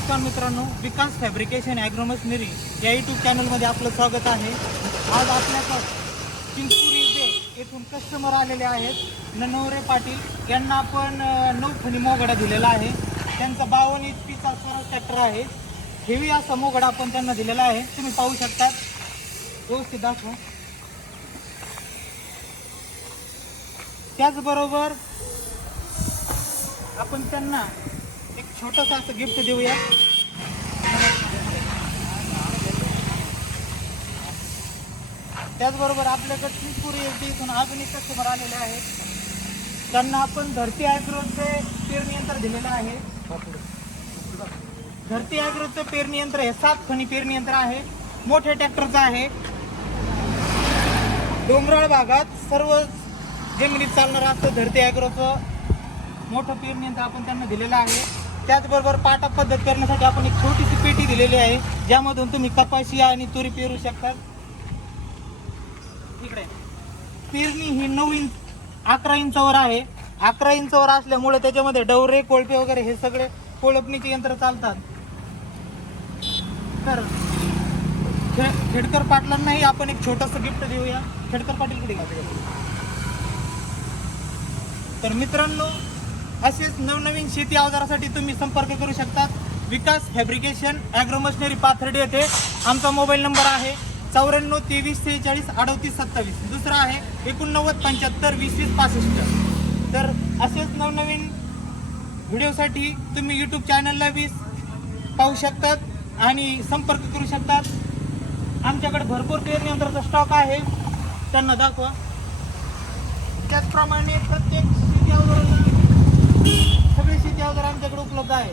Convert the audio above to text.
नमस्कार मित्रांनो, विकास fabrication agro machinery या यूट्यूब चॅनलमध्ये आपलं स्वागत आहे. आज आपल्याकडं चिंचपुरी येथून कस्टमर आलेले आहेत. ननवरे पाटील यांना आपण 9 खणी मोगडा दिलेला आहे. त्यांचा 52 HP स्वराज ट्रॅक्टर आहे. हेवी असा मोगडा आपण त्यांना दिलेला आहे. तुम्ही पाहू शकता, व्यवस्थित दाखवा. त्याचबरोबर आपण त्यांना एक छोटंसं असं गिफ्ट देऊया. त्याचबरोबर आपल्याकडे चिंचपुरी इथून अजून एक कस्टमर आलेले आहेत. त्यांना आपण धरती ॲग्रोचे पेरणी यंत्र दिलेलं आहे. धरती ॲग्रोचं पेरणी यंत्र हे 7 खणी पेरणी यंत्र आहे. मोठ्या ट्रॅक्टरचं आहे. डोंगराळ भागात सर्व जमिनीत चालणारं असं धरती ॲग्रोचं मोठं पेरणी यंत्र आपण त्यांना दिलेलं आहे. त्याचबरोबर पाटा पद्धत करण्यासाठी आपण एक छोटीशी पेटी दिलेली आहे, ज्यामधून तुम्ही कपाशी आणि तुरी पेरू शकता. इकडे पेरणी ही 9 इंच 11 इंचावर आहे. 11 इंचावर असल्यामुळे त्याच्यामध्ये डवरे कोळपे वगैरे हे सगळे कोळपणीचे यंत्र चालतात. तर खेडकर पाटलांनाही आपण एक छोटंसं गिफ्ट देऊया. खेडकर पाटील कडे तर मित्रांनो, असेच नवनवीन शेती अवजारासाठी तुम्ही संपर्क करू शकता. विकास फॅब्रिकेशन ॲग्रो मशिनरी पाथर्डी येथे आमचा मोबाईल नंबर आहे 94 23 46 38 27. दुसरा आहे 89 75 20 20 65. तर असेच नवनवीन व्हिडिओसाठी तुम्ही यूट्यूब चॅनलला पाहू शकतात आणि संपर्क करू शकतात. आमच्याकडे भरपूर पेरणी यंत्राचा स्टॉक आहे, त्यांना दाखवा. त्याचप्रमाणे प्रत्येक शेती अवजार सगळी शेती अवजार आमच्याकडे उपलब्ध आहे.